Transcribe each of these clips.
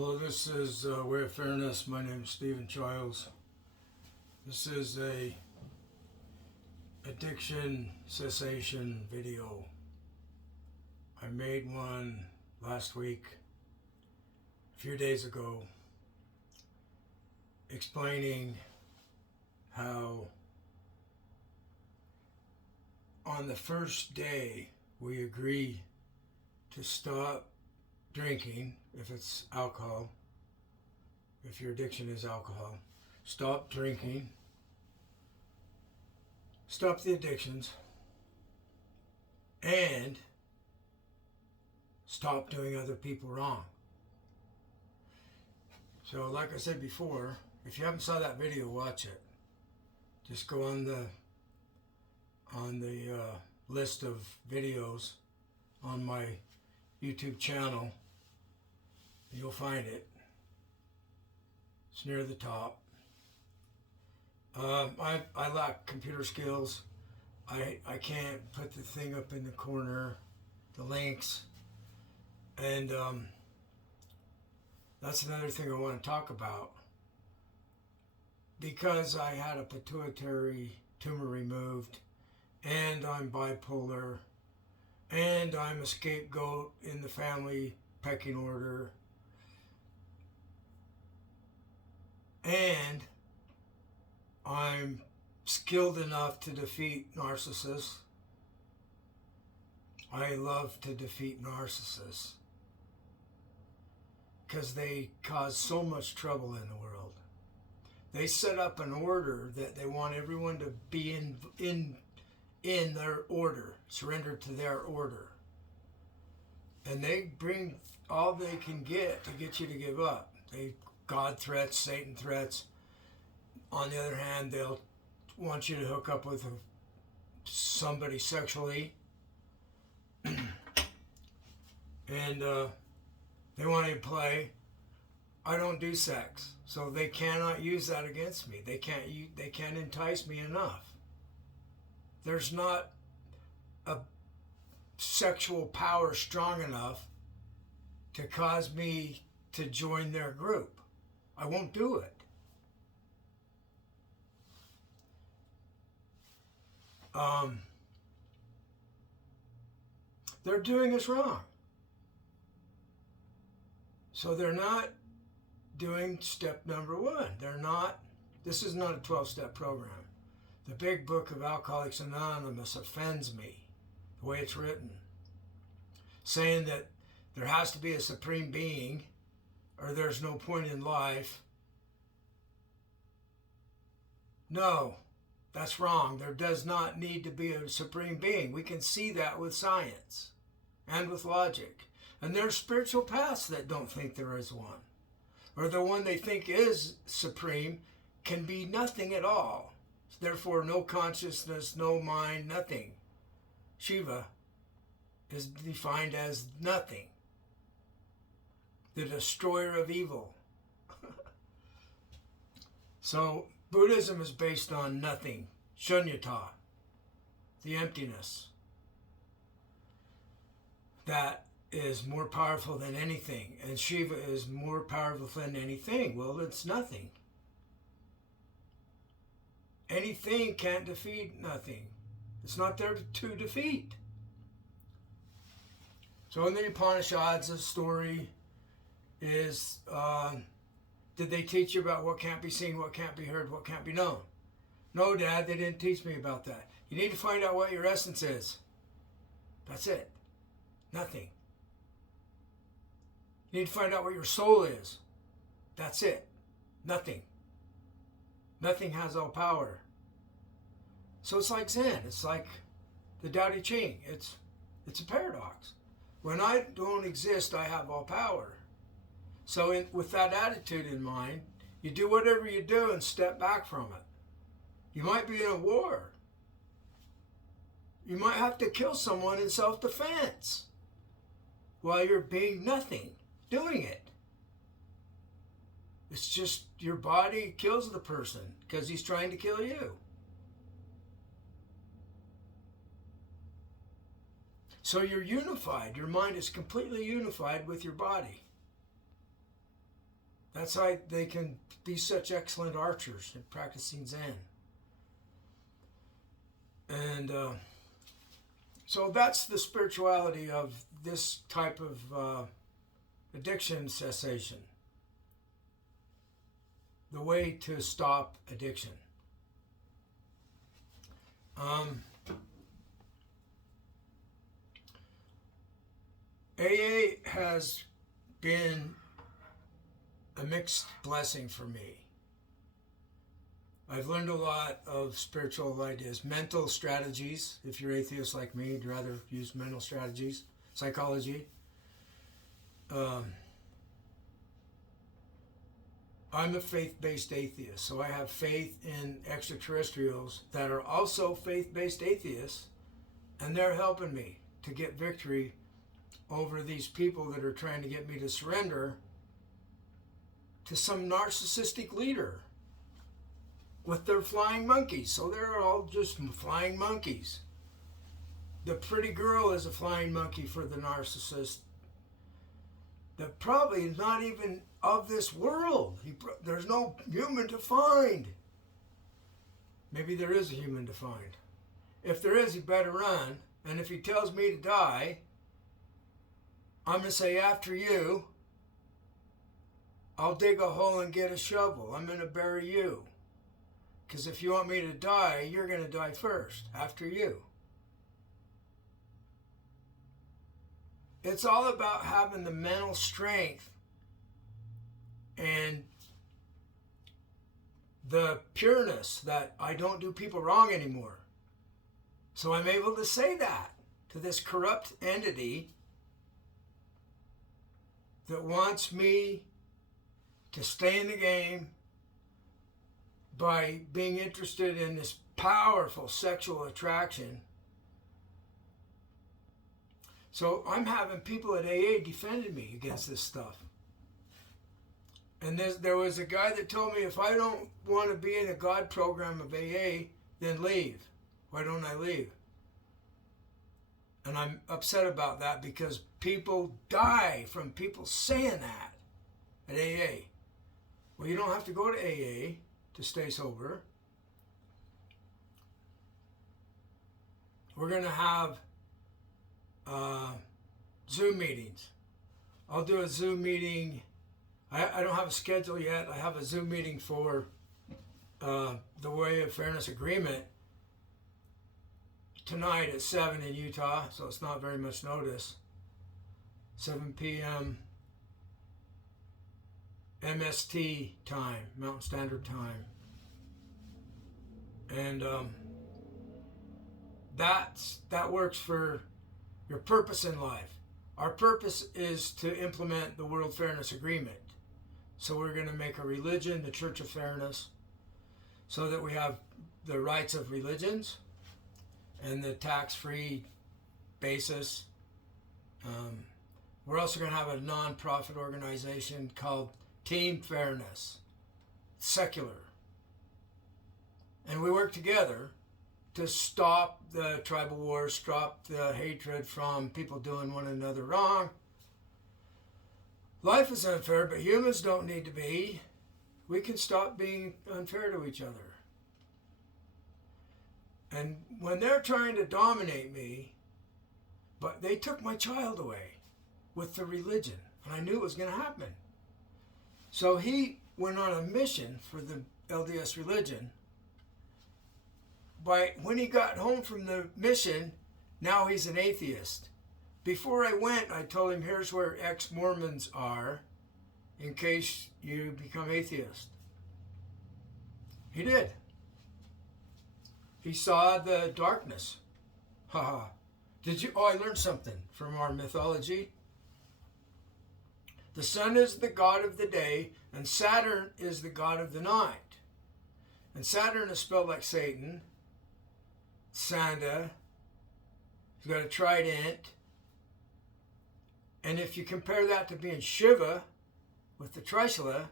Hello, this is Way of Fairness. My name is Stephen Childs. This is a addiction cessation video. I made one last week, a few days ago, explaining how on the first day we agree to stop drinking, if it's alcohol, if your addiction is alcohol, stop drinking, stop the addictions, and stop doing other people wrong. So like I said before, if you haven't saw that video, watch it. Just go on the list of videos on my YouTube channel. You'll find it. It's near the top. I lack computer skills. I can't put the thing up in the corner, the links, and that's another thing I want to talk about. Because I had a pituitary tumor removed, and I'm bipolar, and I'm a scapegoat in the family pecking order, and I'm skilled enough to defeat narcissists. I love to defeat narcissists because they cause so much trouble in the world. They set up an order that they want everyone to be in their order, surrender to their order. And they bring all they can get to get you to give up. God threats, Satan threats. On the other hand, they'll want you to hook up with somebody sexually. And they want you to play. I don't do sex, so they cannot use that against me. They can't entice me enough. There's not a sexual power strong enough to cause me to join their group. I won't do it. They're doing us wrong. So they're not doing step number one. This is not a 12-step program. The big book of Alcoholics Anonymous offends me, the way it's written, saying that there has to be a supreme being or there's no point in life. No, that's wrong. There does not need to be a supreme being. We can see that with science and with logic. And there's spiritual paths that don't think there is one. Or the one they think is supreme can be nothing at all. Therefore, no consciousness, no mind, nothing. Shiva is defined as nothing. The destroyer of evil. So Buddhism is based on nothing, shunyata, the emptiness. That is more powerful than anything, and Shiva is more powerful than anything. Well, it's nothing. Anything can't defeat nothing. It's not there to defeat. So in the Upanishads, the story is, did they teach you about what can't be seen, what can't be heard, what can't be known? No, Dad, they didn't teach me about that. You need to find out what your essence is. That's it. Nothing. You need to find out what your soul is. That's it. Nothing. Nothing has all power. So it's like Zen. It's like the Tao Te Ching. It's a paradox. When I don't exist, I have all power. So with that attitude in mind, you do whatever you do and step back from it. You might be in a war. You might have to kill someone in self-defense while you're being nothing, doing it. It's just your body kills the person because he's trying to kill you. So you're unified. Your mind is completely unified with your body. That's why they can be such excellent archers in practicing Zen. And so that's the spirituality of this type of addiction cessation. The way to stop addiction. AA has been a mixed blessing for me. I've learned a lot of spiritual ideas, mental strategies. If you're atheist like me, you'd rather use mental strategies, psychology. I'm a faith-based atheist, so I have faith in extraterrestrials that are also faith-based atheists, and they're helping me to get victory over these people that are trying to get me to surrender to some narcissistic leader with their flying monkeys. So they're all just flying monkeys. The pretty girl is a flying monkey for the narcissist that probably is not even of this world. There's no human to find. Maybe there is a human to find. If there is, he better run. And if he tells me to die, I'm going to say, after you. I'll dig a hole and get a shovel. I'm going to bury you. Because if you want me to die, you're going to die first, after you. It's all about having the mental strength and the pureness that I don't do people wrong anymore. So I'm able to say that to this corrupt entity that wants me to stay in the game by being interested in this powerful sexual attraction. So I'm having people at AA defending me against this stuff. And there was a guy that told me, if I don't want to be in a God program of AA, then leave. Why don't I leave? And I'm upset about that because people die from people saying that at AA. Well, you don't have to go to AA to stay sober. We're going to have Zoom meetings. I'll do a Zoom meeting. I don't have a schedule yet. I have a Zoom meeting for the Way of Fairness Agreement tonight at 7 in Utah, so it's not very much notice. 7 p.m. MST time, Mountain Standard Time. And that works for your purpose in life. Our purpose is to implement the World Fairness Agreement. So we're going to make a religion, the Church of Fairness, so that we have the rights of religions and the tax-free basis. We're also going to have a non-profit organization called Team Fairness, secular. And we work together to stop the tribal wars, stop the hatred from people doing one another wrong. Life is unfair, but humans don't need to be. We can stop being unfair to each other. And when they're trying to dominate me, but they took my child away with the religion, and I knew it was going to happen. So he went on a mission for the LDS religion. When he got home from the mission, now he's an atheist. Before I went, I told him, here's where ex-Mormons are in case you become atheist. He did. He saw the darkness. Haha. I learned something from our mythology. The sun is the god of the day, and Saturn is the god of the night. And Saturn is spelled like Satan. Sanda. He's got a trident. And if you compare that to being Shiva with the Trisula,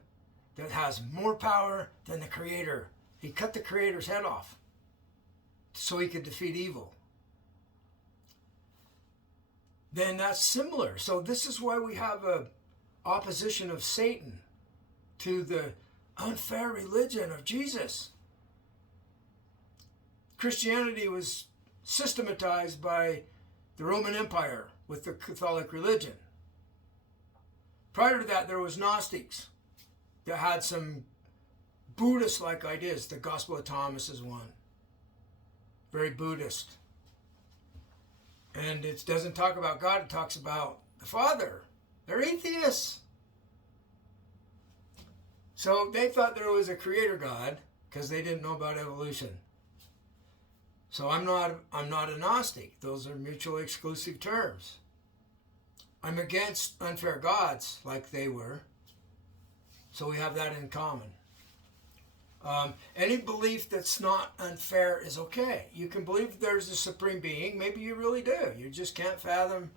that has more power than the Creator. He cut the Creator's head off so he could defeat evil. Then that's similar. So this is why we have a opposition of Satan to the unfair religion of Jesus. Christianity was systematized by the Roman Empire with the Catholic religion. Prior to that, there was Gnostics that had some Buddhist-like ideas. The Gospel of Thomas is one. Very Buddhist. And it doesn't talk about God, it talks about the Father. They're atheists. So they thought there was a creator God because they didn't know about evolution. So I'm not a Gnostic. Those are mutually exclusive terms. I'm against unfair gods like they were. So we have that in common. Any belief that's not unfair is okay. You can believe there's a supreme being. Maybe you really do. You just can't fathom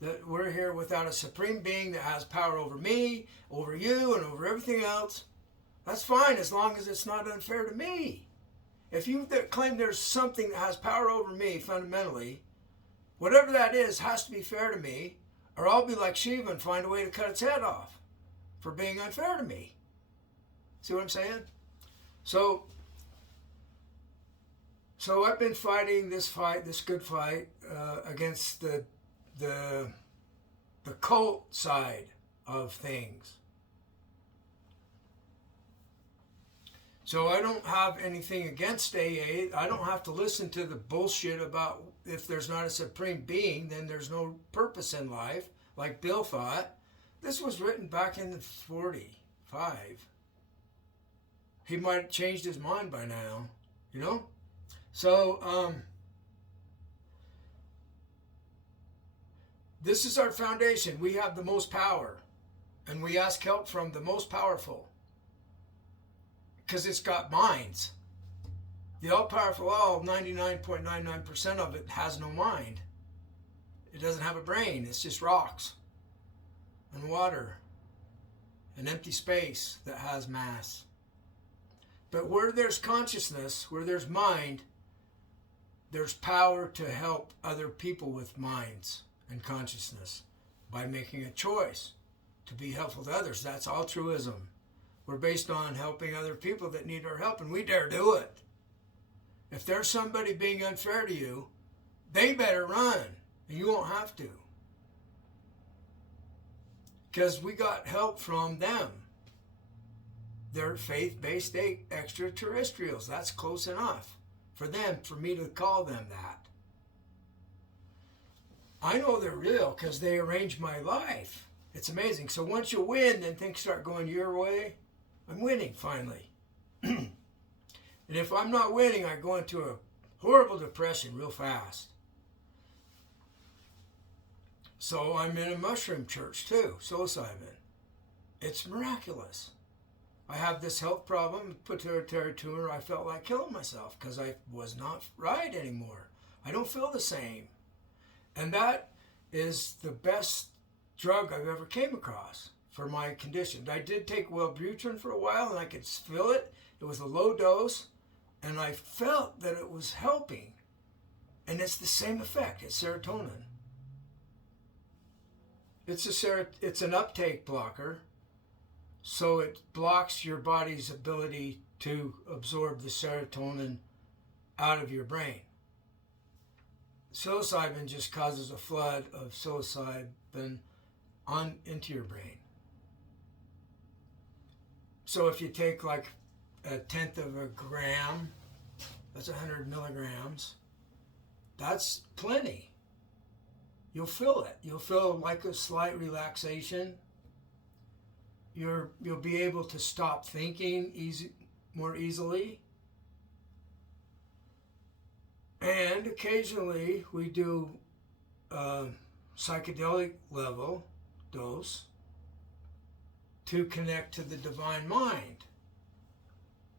that we're here without a supreme being that has power over me, over you, and over everything else. That's fine as long as it's not unfair to me. If you claim there's something that has power over me fundamentally, whatever that is has to be fair to me, or I'll be like Shiva and find a way to cut its head off for being unfair to me. See what I'm saying? So I've been fighting this good fight, against the cult side of things. So I don't have anything against AA. I don't have to listen to the bullshit about if there's not a supreme being, then there's no purpose in life, like Bill thought. This was written back in 1945. He might have changed his mind by now, you know? So, this is our foundation. We have the most power, and we ask help from the most powerful. Because it's got minds. The all-powerful all, 99.99% of it has no mind. It doesn't have a brain. It's just rocks and water and empty space that has mass. But where there's consciousness, where there's mind, there's power to help other people with minds and consciousness by making a choice to be helpful to others. That's altruism. We're based on helping other people that need our help, and we dare do it. If there's somebody being unfair to you, they better run, and you won't have to. Because we got help from them. They're faith-based extraterrestrials. That's close enough for them, for me to call them that. I know they're real because they arrange my life. It's amazing. So once you win, then things start going your way. I'm winning, finally. And if I'm not winning, I go into a horrible depression real fast. So I'm in a mushroom church too, psilocybin. It's miraculous. I have this health problem, pituitary tumor. I felt like killing myself because I was not right anymore. I don't feel the same. And that is the best drug I've ever came across for my condition. I did take Wellbutrin for a while and I could feel it. It was a low dose and I felt that it was helping. And it's the same effect. It's serotonin. It's an uptake blocker, so it blocks your body's ability to absorb the serotonin out of your brain. Psilocybin just causes a flood of psilocybin into your brain. So if you take like 1/10 of a gram, that's 100 milligrams, that's plenty. You'll feel it. You'll feel like a slight relaxation. You'll be able to stop thinking more easily. And occasionally we do a psychedelic level dose to connect to the divine mind.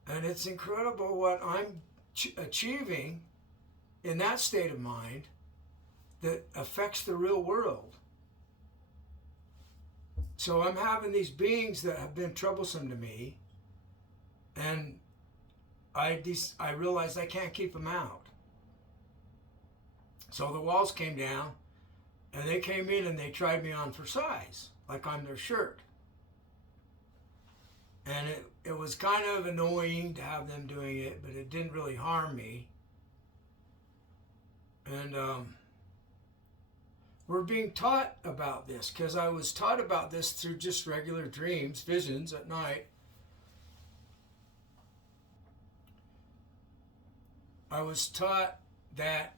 And it's incredible what I'm achieving in that state of mind that affects the real world. So I'm having these beings that have been troublesome to me, and I realized I can't keep them out. So the walls came down, and they came in and they tried me on for size, like I'm their shirt. And it was kind of annoying to have them doing it, but it didn't really harm me. And we're being taught about this, because I was taught about this through just regular dreams, visions at night. I was taught that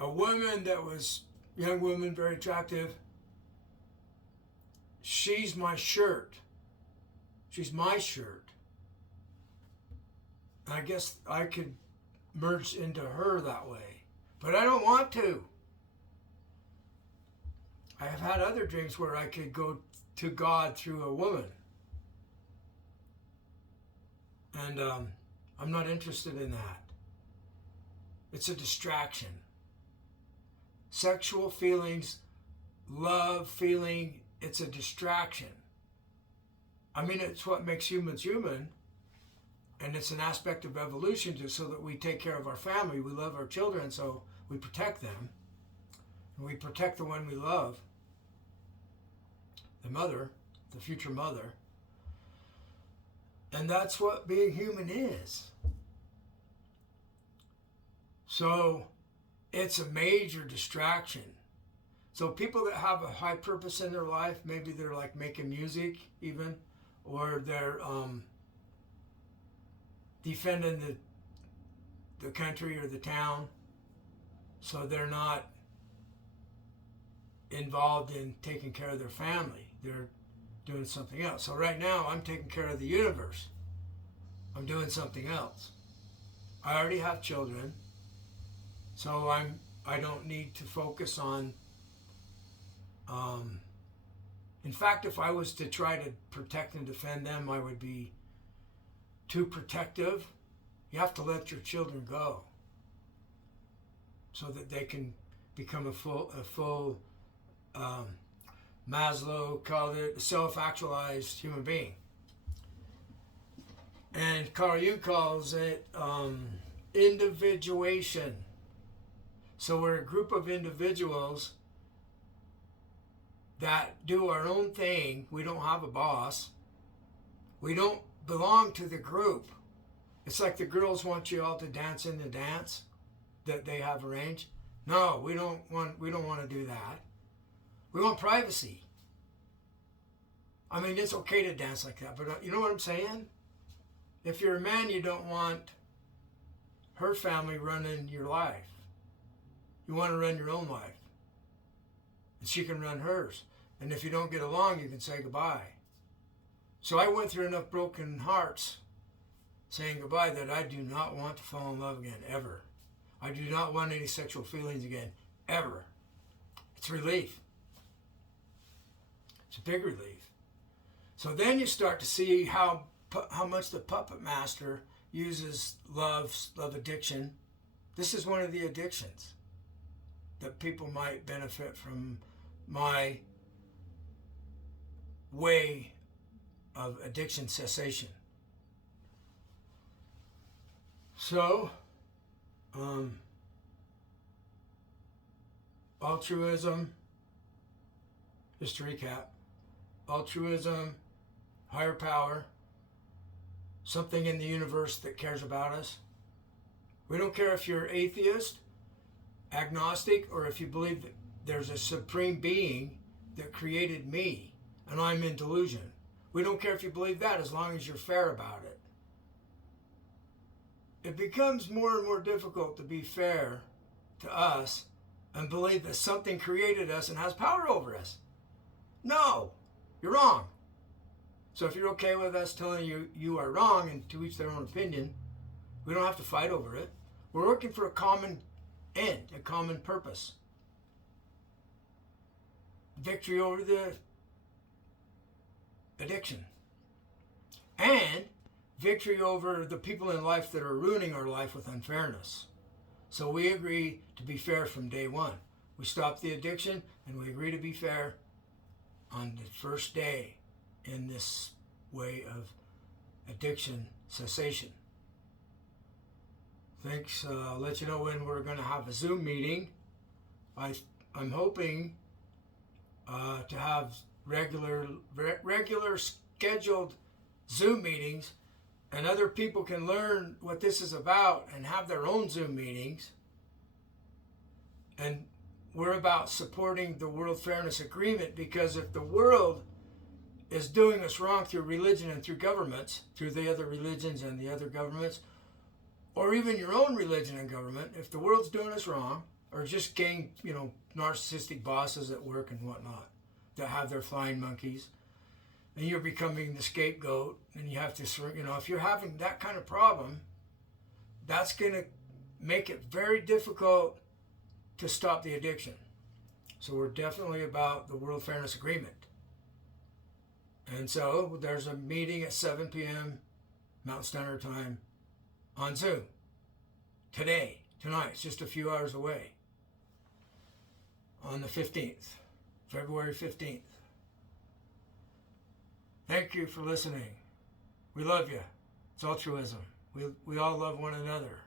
a woman that was, young woman, very attractive, she's my shirt. She's my shirt. I guess I could merge into her that way. But I don't want to. I have had other dreams where I could go to God through a woman. And I'm not interested in that. It's a distraction. Sexual feelings, love feeling, it's a distraction. I mean, it's what makes humans human, and it's an aspect of evolution so that we take care of our family. We love our children, so we protect them. And we protect the one we love, the mother, the future mother. And that's what being human is. So it's a major distraction. So people that have a high purpose in their life, maybe they're like making music even, or they're defending the country or the town, so they're not involved in taking care of their family. They're doing something else. So right now I'm taking care of the universe. I'm doing something else. I already have children, so I don't need to focus on in fact, if I was to try to protect and defend them, I would be too protective. You have to let your children go so that they can become a full Maslow called it a self-actualized human being. And Carl Jung calls it individuation. So we're a group of individuals that do our own thing. We don't have a boss. We don't belong to the group. It's like the girls want you all to dance in the dance that they have arranged. No, we don't want to do that. We want privacy. I mean, it's okay to dance like that, but you know what I'm saying? If you're a man, you don't want her family running your life. You want to run your own life. And she can run hers. And if you don't get along, you can say goodbye. So I went through enough broken hearts saying goodbye that I do not want to fall in love again, ever. I do not want any sexual feelings again, ever. It's relief. It's a big relief. So then you start to see how much the puppet master uses love addiction. This is one of the addictions that people might benefit from my way of addiction cessation. So, altruism, just to recap, altruism, higher power, something in the universe that cares about us. We don't care if you're atheist, agnostic, or if you believe that there's a supreme being that created me and I'm in delusion. We don't care if you believe that, as long as you're fair about it. It becomes more and more difficult to be fair to us and believe that something created us and has power over us. No, you're wrong. So if you're okay with us telling you you are wrong, and to each their own opinion, we don't have to fight over it. We're working for a common end, a common purpose. Victory over the addiction. And victory over the people in life that are ruining our life with unfairness. So we agree to be fair from day one. We stop the addiction and we agree to be fair on the first day in this way of addiction cessation. Thanks. I'll let you know when we're going to have a Zoom meeting. I'm hoping to have regular scheduled Zoom meetings, and other people can learn what this is about and have their own Zoom meetings. And we're about supporting the World Fairness Agreement, because if the world is doing us wrong through religion and through governments, through the other religions and the other governments, or even your own religion and government, if the world's doing us wrong, or just getting, narcissistic bosses at work and whatnot that have their flying monkeys, and you're becoming the scapegoat, and you have to, if you're having that kind of problem, that's going to make it very difficult to stop the addiction. So we're definitely about the World Fairness Agreement. And so there's a meeting at 7 p.m. Mountain Standard Time on Zoom. Tonight. It's just a few hours away. On the 15th, February 15th. Thank you for listening. We love you. It's altruism. We all love one another.